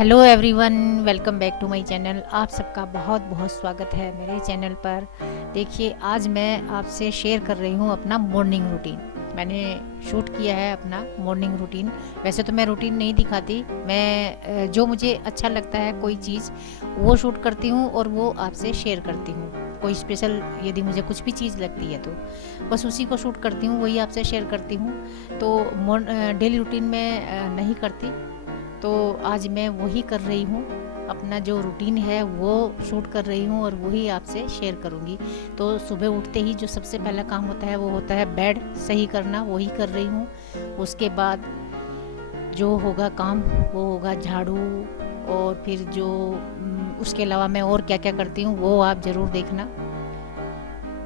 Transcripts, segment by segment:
Hello everyone, welcome back to my channel. आप सबका बहुत बहुत स्वागत है मेरे चैनल पर। देखिए, आज मैं आपसे शेयर कर रही हूँ अपना मॉर्निंग रूटीन। मैंने शूट किया है अपना मॉर्निंग रूटीन। वैसे तो मैं रूटीन नहीं दिखाती, मैं जो मुझे अच्छा लगता है कोई चीज़ वो शूट करती हूँ और वो आपसे शेयर करती हूँ। कोई स्पेशल यदि मुझे कुछ भी चीज़ लगती है तो बस उसी को शूट करती हूँ, वही आपसे शेयर करती हूँ। तो डेली रूटीन में नहीं करती, तो आज मैं वही कर रही हूँ। अपना जो रूटीन है वो शूट कर रही हूँ और वही आपसे शेयर करूँगी। तो सुबह उठते ही जो सबसे पहला काम होता है वो होता है बेड सही करना, वही कर रही हूँ। उसके बाद जो होगा काम वो होगा झाड़ू, और फिर जो उसके अलावा मैं और क्या क्या करती हूँ वो आप ज़रूर देखना।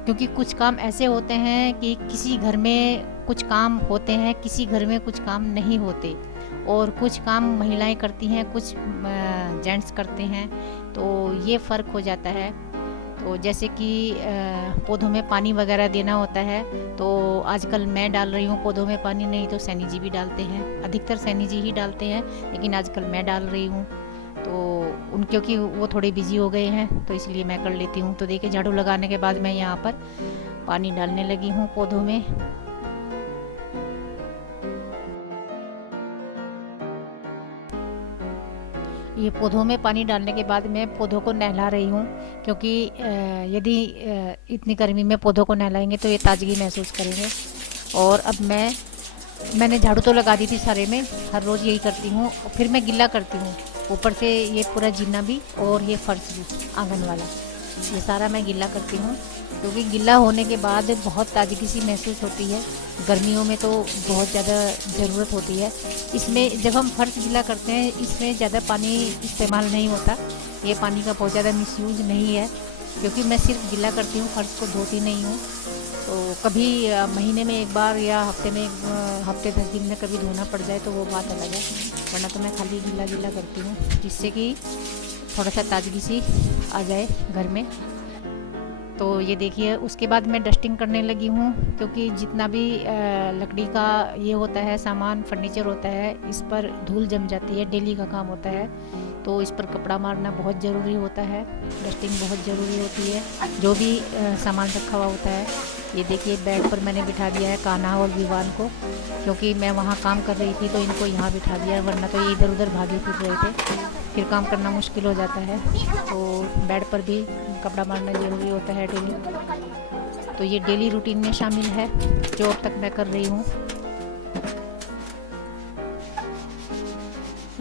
क्योंकि कुछ काम ऐसे होते हैं कि किसी घर में कुछ काम होते हैं, किसी घर में कुछ काम नहीं होते, और कुछ काम महिलाएं करती हैं, कुछ जेंट्स करते हैं, तो ये फ़र्क हो जाता है। तो जैसे कि पौधों में पानी वगैरह देना होता है, तो आजकल मैं डाल रही हूँ पौधों में पानी, नहीं तो सैनी जी भी डालते हैं, अधिकतर सैनी जी ही डालते हैं, लेकिन आजकल मैं डाल रही हूँ। तो उन क्योंकि वो थोड़े बिजी हो गए हैं तो इसलिए मैं कर लेती हूँ। तो देखिए, झाड़ू लगाने के बाद मैं यहाँ पर पानी डालने लगी हूँ पौधों में। ये पौधों में पानी डालने के बाद मैं पौधों को नहला रही हूँ, क्योंकि यदि इतनी गर्मी में पौधों को नहलाएंगे तो ये ताजगी महसूस करेंगे। और अब मैंने झाड़ू तो लगा दी थी सारे में, हर रोज़ यही करती हूँ। फिर मैं गिल्ला करती हूँ ऊपर से, ये पूरा जीना भी और ये फर्श भी आंगन वाला, ये सारा मैं गिल्ला करती हूँ। क्योंकि गिल्ला होने के बाद बहुत ताजगी सी महसूस होती है। गर्मियों में तो बहुत ज़्यादा ज़रूरत होती है इसमें। जब हम फर्श गीला करते हैं इसमें ज़्यादा पानी इस्तेमाल नहीं होता, ये पानी का बहुत ज़्यादा मिसयूज नहीं है। क्योंकि मैं सिर्फ गीला करती हूँ, फर्श को धोती नहीं हूँ। तो कभी महीने में एक बार या हफ्ते में हफ्ते 10 दिन में कभी धोना पड़ जाए तो वो बात अलग है, वरना तो मैं खाली गीला गीला करती हूँ, जिससे कि थोड़ा सा ताजगी सी आ जाए घर में। तो ये देखिए, उसके बाद मैं डस्टिंग करने लगी हूँ, क्योंकि जितना भी लकड़ी का ये होता है सामान, फर्नीचर होता है, इस पर धूल जम जाती है, डेली का काम होता है, तो इस पर कपड़ा मारना बहुत ज़रूरी होता है, डस्टिंग बहुत ज़रूरी होती है, जो भी सामान रखा हुआ होता है। ये देखिए, बेड पर मैंने बिठा दिया है कान्हा और विवान को, क्योंकि मैं वहाँ काम कर रही थी तो इनको यहाँ बिठा दिया है, वरना तो ये इधर उधर भागे फिर रहे थे, फिर काम करना मुश्किल हो जाता है। तो बेड पर भी कपड़ा मारना ज़रूरी होता है डेली। तो ये डेली रूटीन में शामिल है जो अब तक मैं कर रही हूँ।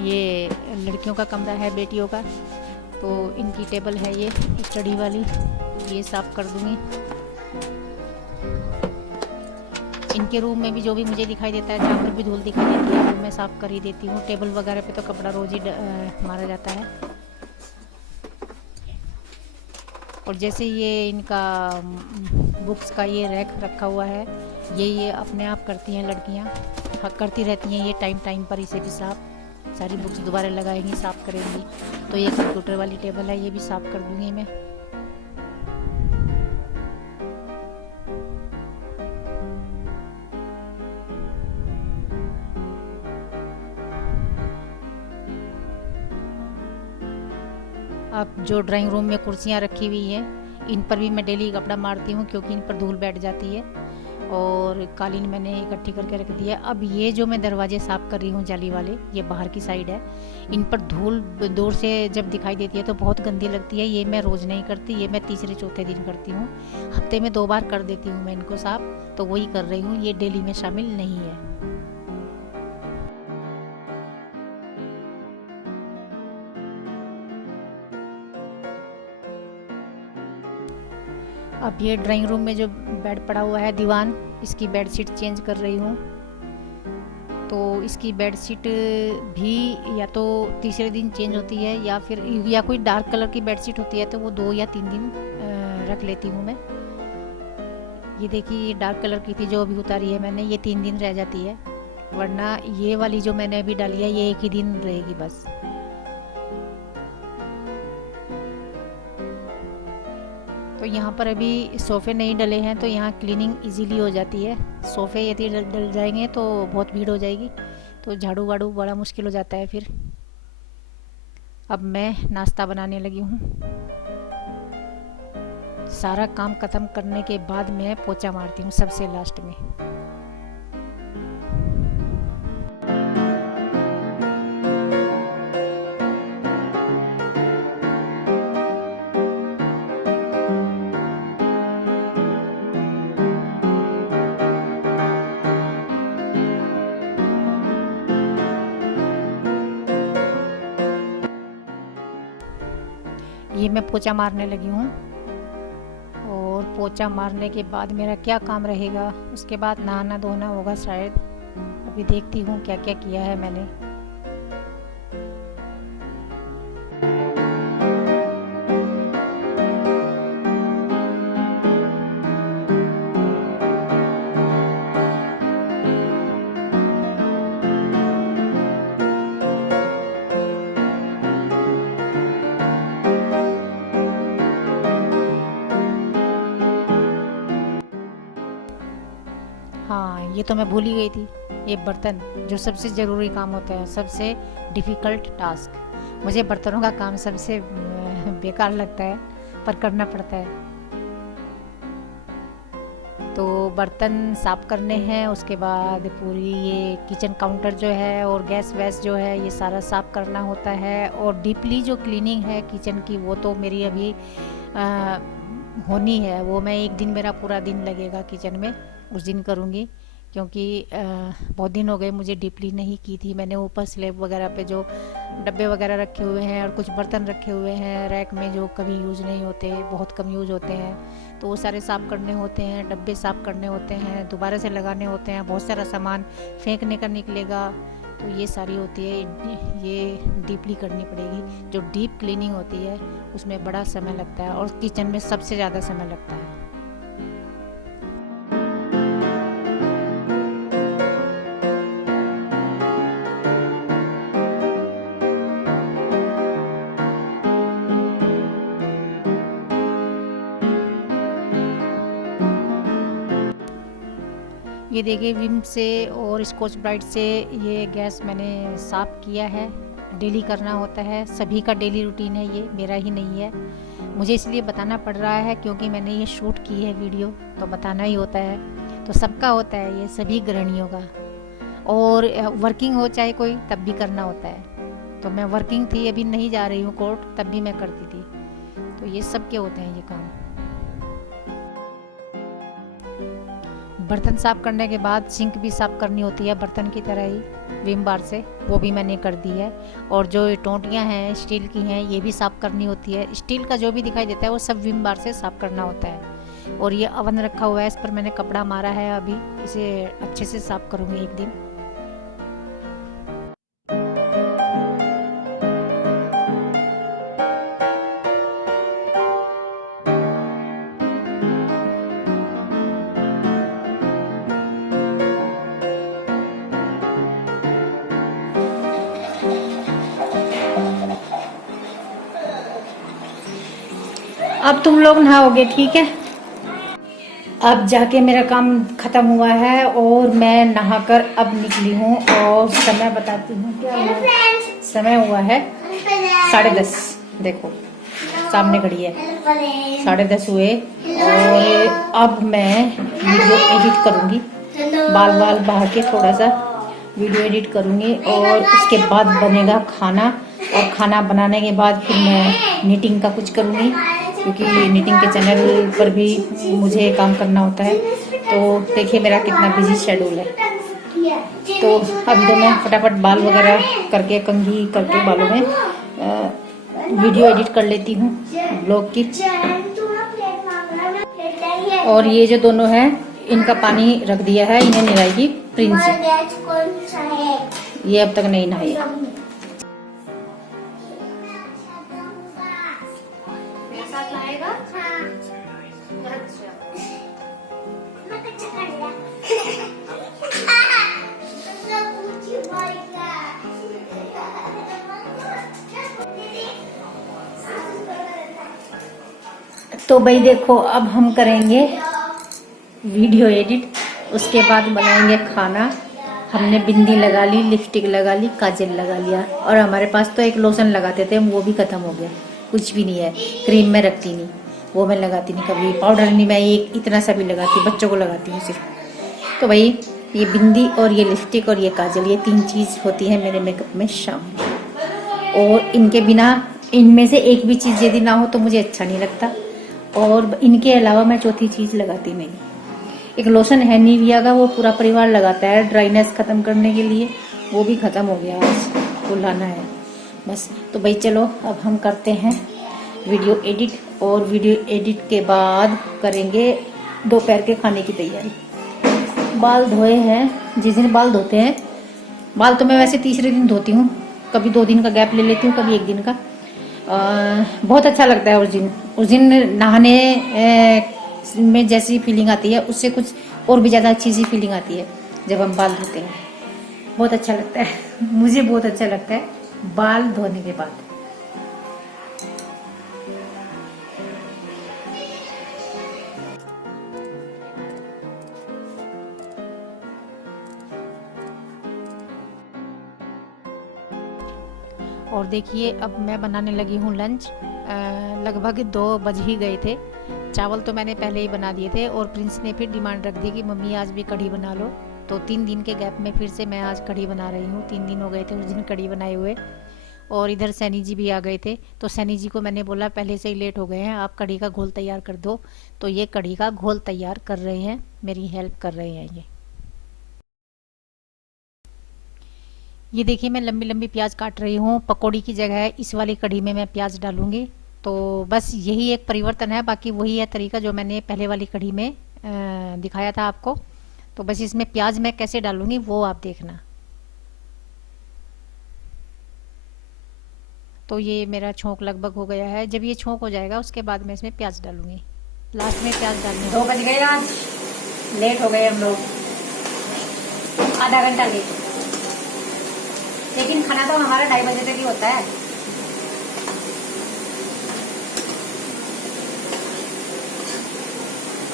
ये लड़कियों का कमरा है, बेटियों का, तो इनकी टेबल है ये स्टडी वाली, ये साफ़ कर दूँगी। इनके रूम में भी जो भी मुझे दिखाई देता है, जहाँ पर भी धूल दिखाई देती है वो मैं साफ़ कर ही देती हूँ। टेबल वगैरह पे तो कपड़ा रोज़ ही मारा जाता है। और जैसे ये इनका बुक्स का ये रैक रखा हुआ है, ये अपने आप करती हैं लड़कियाँ, करती रहती हैं ये टाइम टाइम पर इसे भी साफ़, सारी बुक्स दोबारा लगाएंगी, साफ़ करेंगी। तो ये कंप्यूटर वाली टेबल है, ये भी साफ़ कर दूँगी मैं। अब जो ड्राइंग रूम में कुर्सियाँ रखी हुई हैं, इन पर भी मैं डेली कपड़ा मारती हूँ, क्योंकि इन पर धूल बैठ जाती है, और कालीन मैंने इकट्ठी करके रख दी है। अब ये जो मैं दरवाजे साफ़ कर रही हूँ जाली वाले, ये बाहर की साइड है, इन पर धूल दूर से जब दिखाई देती है तो बहुत गंदी लगती है। ये मैं रोज़ नहीं करती, ये मैं तीसरे चौथे दिन करती हूँ, हफ्ते में 2 बार कर देती हूँ मैं इनको साफ़, तो वही कर रही हूँ, ये डेली में शामिल नहीं है। अब ये ड्राइंग रूम में जो बेड पड़ा हुआ है, दीवान, इसकी बेडशीट चेंज कर रही हूँ। तो इसकी बेडशीट भी या तो तीसरे दिन चेंज होती है, या फिर या कोई डार्क कलर की बेडशीट होती है तो वो 2 या 3 दिन रख लेती हूँ मैं। ये देखिए, ये डार्क कलर की थी जो अभी उतारी है मैंने, ये 3 दिन रह जाती है, वरना ये वाली जो मैंने अभी डाली है ये 1 ही दिन रहेगी बस। तो यहाँ पर अभी सोफ़े नहीं डले हैं, तो यहाँ क्लीनिंग इजीली हो जाती है। सोफ़े यदि डल जाएंगे तो बहुत भीड़ हो जाएगी, तो झाड़ू वाड़ू बड़ा मुश्किल हो जाता है फिर। अब मैं नाश्ता बनाने लगी हूँ। सारा काम ख़त्म करने के बाद मैं पोछा मारती हूँ सबसे लास्ट में। ये मैं पोछा मारने लगी हूँ और पोछा मारने के बाद मेरा क्या काम रहेगा, उसके बाद नहाना धोना होगा शायद। अभी देखती हूँ क्या क्या किया है मैंने। हाँ, ये तो मैं भूल ही गई थी। ये बर्तन जो सबसे ज़रूरी काम होता है, सबसे डिफ़िकल्ट टास्क। मुझे बर्तनों का काम सबसे बेकार लगता है, पर करना पड़ता है। तो बर्तन साफ़ करने हैं, उसके बाद पूरी ये किचन काउंटर जो है और गैस वैस जो है ये सारा साफ़ करना होता है। और डीपली जो क्लीनिंग है किचन की वो तो मेरी अभी होनी है। वो मैं एक दिन, मेरा पूरा दिन लगेगा किचन में, उस दिन करूँगी। क्योंकि बहुत दिन हो गए मुझे डीपली नहीं की थी। मैंने ऊपर स्लैब वगैरह पे जो डब्बे वगैरह रखे हुए हैं और कुछ बर्तन रखे हुए हैं रैक में जो कभी यूज़ नहीं होते, बहुत कम यूज़ होते हैं, तो वो सारे साफ़ करने होते हैं। डब्बे साफ़ करने होते हैं, दोबारा से लगाने होते हैं, बहुत सारा सामान फेंकने का निकलेगा। तो ये सारी होती है, ये डीपली करनी पड़ेगी। जो डीप क्लीनिंग होती है उसमें बड़ा समय लगता है और किचन में सबसे ज़्यादा समय लगता है। ये देखिए, विम से और स्कॉच ब्राइट से ये गैस मैंने साफ़ किया है। डेली करना होता है, सभी का डेली रूटीन है, ये मेरा ही नहीं है। मुझे इसलिए बताना पड़ रहा है क्योंकि मैंने ये शूट की है वीडियो, तो बताना ही होता है। तो सबका होता है ये, सभी गृहिणियों का। और वर्किंग हो चाहे कोई, तब भी करना होता है। तो मैं वर्किंग थी, अभी नहीं जा रही हूँ कोर्ट, तब भी मैं करती थी। तो ये सबके होते हैं ये काम। बर्तन साफ़ करने के बाद सिंक भी साफ़ करनी होती है बर्तन की तरह ही, विम बार से, वो भी मैंने कर दी है। और जो टोंटियाँ हैं स्टील की हैं, ये भी साफ़ करनी होती है। स्टील का जो भी दिखाई देता है वो सब विम बार से साफ़ करना होता है। और ये अवन रखा हुआ है, इस पर मैंने कपड़ा मारा है, अभी इसे अच्छे से साफ़ करूँगी एक दिन। अब तुम लोग नहाओगे, ठीक है? अब जाके मेरा काम ख़त्म हुआ है और मैं नहाकर अब निकली हूँ। और समय बताती हूँ क्या हुआ। समय हुआ है 10:30। देखो सामने खड़ी है, 10:30 हुए। और अब मैं वीडियो एडिट करूँगी, बाल बहा के थोड़ा सा वीडियो एडिट करूँगी। और उसके बाद बनेगा खाना, और खाना बनाने के बाद फिर मैं नीटिंग का कुछ करूँगी, क्योंकि नीटिंग के चैनल पर भी मुझे काम करना होता है। तो देखिए मेरा कितना बिजी शेड्यूल है। तो अभी तो मैं फटाफट बाल वगैरह करके, कंघी करके बालों में वीडियो एडिट कर लेती हूँ ब्लॉग की। और ये जो दोनों हैं, इनका पानी रख दिया है, इन्हें नहलाएगी प्रिंस। ये अब तक नहीं नहाई। तो भाई देखो, अब हम करेंगे वीडियो एडिट, उसके बाद बनाएंगे खाना। हमने बिंदी लगा ली, लिपस्टिक लगा ली, काजल लगा लिया, और हमारे पास तो एक लोशन लगाते थे, वो भी खत्म हो गया। कुछ भी नहीं है, क्रीम मैं रखती नहीं, वो मैं लगाती नहीं कभी, पाउडर नहीं, मैं एक इतना सा भी लगाती, बच्चों को लगाती हूँ सिर्फ। तो भाई ये बिंदी और ये लिपस्टिक और ये काजल, ये 3 चीज़ होती है मेरे मेकअप में शामिल, और इनके बिना, इनमें से एक भी चीज़ यदि ना हो तो मुझे अच्छा नहीं लगता। और इनके अलावा मैं चौथी चीज़ लगाती नहीं। एक लोशन है निविया का, वो पूरा परिवार लगाता है ड्राइनेस ख़त्म करने के लिए, वो भी ख़त्म हो गया, आज वो लाना है बस। तो भाई चलो अब हम करते हैं वीडियो एडिट, और वीडियो एडिट के बाद करेंगे दोपहर के खाने की तैयारी। बाल धोए हैं, जिस दिन बाल धोते हैं, बाल तो मैं वैसे तीसरे दिन धोती हूँ, कभी 2 दिन का गैप ले लेती हूँ, कभी 1 दिन का। बहुत अच्छा लगता है उस दिन नहाने में जैसी फीलिंग आती है, उससे कुछ और भी ज़्यादा अच्छी सी फीलिंग आती है जब हम बाल धोते हैं। बहुत अच्छा लगता है, मुझे बहुत अच्छा लगता है बाल धोने के बाद। और देखिए अब मैं बनाने लगी हूँ लंच। लगभग 2 बज ही गए थे। चावल तो मैंने पहले ही बना दिए थे, और प्रिंस ने फिर डिमांड रख दी कि मम्मी आज भी कढ़ी बना लो। तो 3 दिन के गैप में फिर से मैं आज कढ़ी बना रही हूँ। 3 दिन हो गए थे उस दिन कढ़ी बनाए हुए। और इधर सैनी जी भी आ गए थे, तो सैनी जी को मैंने बोला पहले से ही लेट हो गए हैं, आप कढ़ी का घोल तैयार कर दो। तो ये कढ़ी का घोल तैयार कर रहे हैं, मेरी हेल्प कर रहे हैं। ये देखिए मैं लंबी लंबी प्याज काट रही हूँ। पकौड़ी की जगह इस वाली कढ़ी में मैं प्याज डालूंगी। तो बस यही एक परिवर्तन है, बाकी वही है तरीका जो मैंने पहले वाली कढ़ी में दिखाया था आपको। तो बस इसमें प्याज मैं कैसे डालूंगी वो आप देखना। तो ये मेरा छोंक लगभग हो गया है। जब ये छोंक हो जाएगा उसके बाद मैं इसमें प्याज डालूंगी। लास्ट में प्याज डालनी। 2 बज गए, आज लेट हो गए हम लोग, आधा घंटा लेट। लेकिन खाना तो हमारा 2:30 बजे तक ही होता है।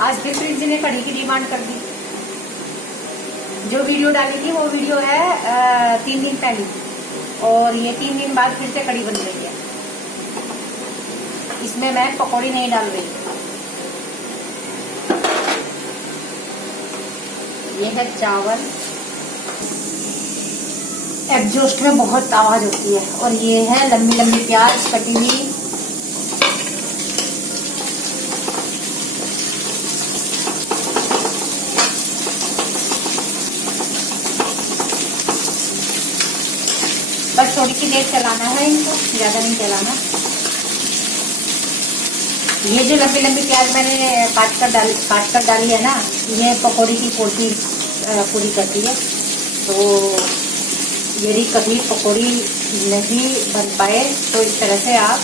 आज फिर प्रिंस जी ने कढ़ी की डिमांड कर दी। जो वीडियो डाली थी वो वीडियो है 3 दिन पहले, और ये 3 दिन बाद फिर से कढ़ी बन रही है। इसमें मैं पकौड़ी नहीं डाल रही। ये है चावल, एग्जॉस्ट में बहुत आवाज होती है। और ये है लंबी लंबी प्याज कटी हुई। बस थोड़ी सी देर चलाना है इनको, ज्यादा नहीं चलाना। ये जो लंबी लंबी प्याज मैंने काट कर डाली है ना, ये पकौड़ी की पोर्ची पूरी करती है। तो यदि कभी पकौड़ी नहीं बन पाए तो इस तरह से आप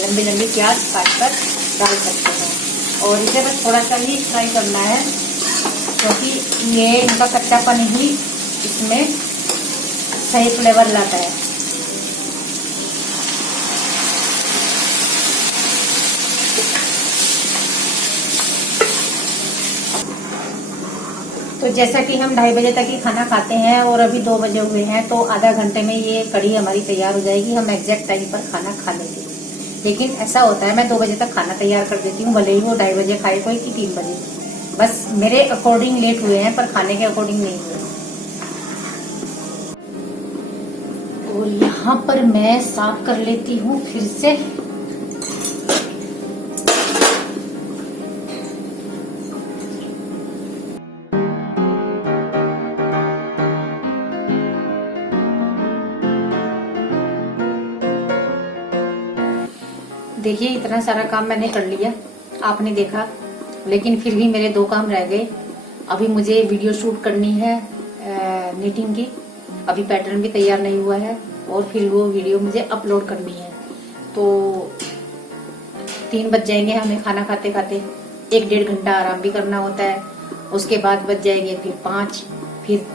लंबी लंबी प्याज काट कर डाल सकते हैं। और इसे बस थोड़ा सा ही फ्राई करना है, क्योंकि ये इनका कच्चापन ही इसमें सही फ्लेवर लाता है। तो जैसा कि हम 2:30 बजे तक ही खाना खाते हैं, और अभी 2 बजे हुए हैं, तो आधा घंटे में ये कढ़ी हमारी तैयार हो जाएगी। हम एग्जैक्ट टाइम पर खाना खा लेंगे। लेकिन ऐसा होता है मैं 2 बजे तक खाना तैयार कर देती हूँ, भले ही वो 2:30 बजे खाए कोई कि 3 बजे। बस मेरे अकॉर्डिंग लेट हुए हैं, पर खाने के अकॉर्डिंग नहीं हुए। और यहाँ पर मैं साफ कर लेती हूँ फिर से। देखिए इतना सारा काम मैंने कर लिया, आपने देखा, लेकिन फिर भी मेरे 2 काम रह गए। अभी मुझे वीडियो शूट करनी है नीटिंग की, अभी पैटर्न भी तैयार नहीं हुआ है, और फिर वो वीडियो मुझे अपलोड करनी है। तो 3 बज जाएंगे हमें खाना खाते खाते। 1-1.5 घंटा आराम भी करना होता है। उसके बाद बज जाएंगे फिर 5, फिर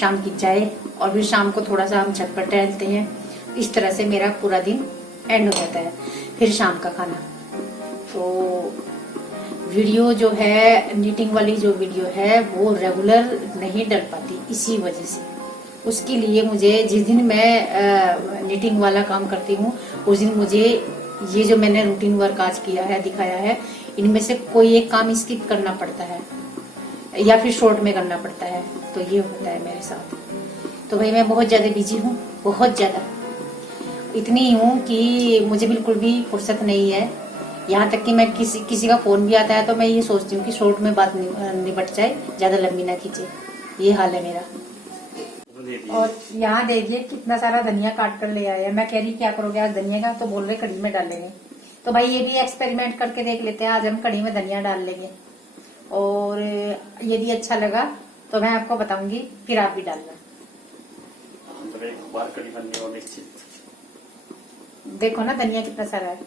शाम की चाय, और फिर शाम को थोड़ा सा हम छत पर टहलते हैं। इस तरह से मेरा पूरा दिन एंड हो जाता है। फिर शाम का खाना। तो वीडियो जो है, नीटिंग वाली जो वीडियो है वो रेगुलर नहीं डल पाती, इसी वजह से। उसके लिए मुझे जिस दिन मैं नीटिंग वाला काम करती हूँ उस दिन मुझे ये जो मैंने रूटीन वर्क आज किया है, दिखाया है, इनमें से कोई एक काम स्किप करना पड़ता है या फिर शॉर्ट में करना पड़ता है। तो ये होता है मेरे साथ। तो भाई मैं बहुत ज्यादा बिजी हूँ, बहुत ज्यादा, इतनी हूँ कि मुझे बिल्कुल भी फुर्सत नहीं है। यहाँ तक कि मैं किसी का फोन भी आता है तो मैं ये सोचती हूँ कि शॉर्ट में बात निपट जाए, ज्यादा लंबी ना खींचे। ये हाल है मेरा। और यहाँ देखिए कितना सारा धनिया काट कर ले आया है। मैं कह रही क्या करोगे आज धनिया का, तो बोल रहे कढ़ी में डालेंगे। तो भाई ये भी एक्सपेरिमेंट करके देख लेते हैं। आज हम कढ़ी में धनिया डाल लेंगे और यदि अच्छा लगा तो मैं आपको बताऊंगी, फिर आप भी डालना। एक बार कढ़ी बनने और निश्चित। देखो ना धनिया कितना सारा है।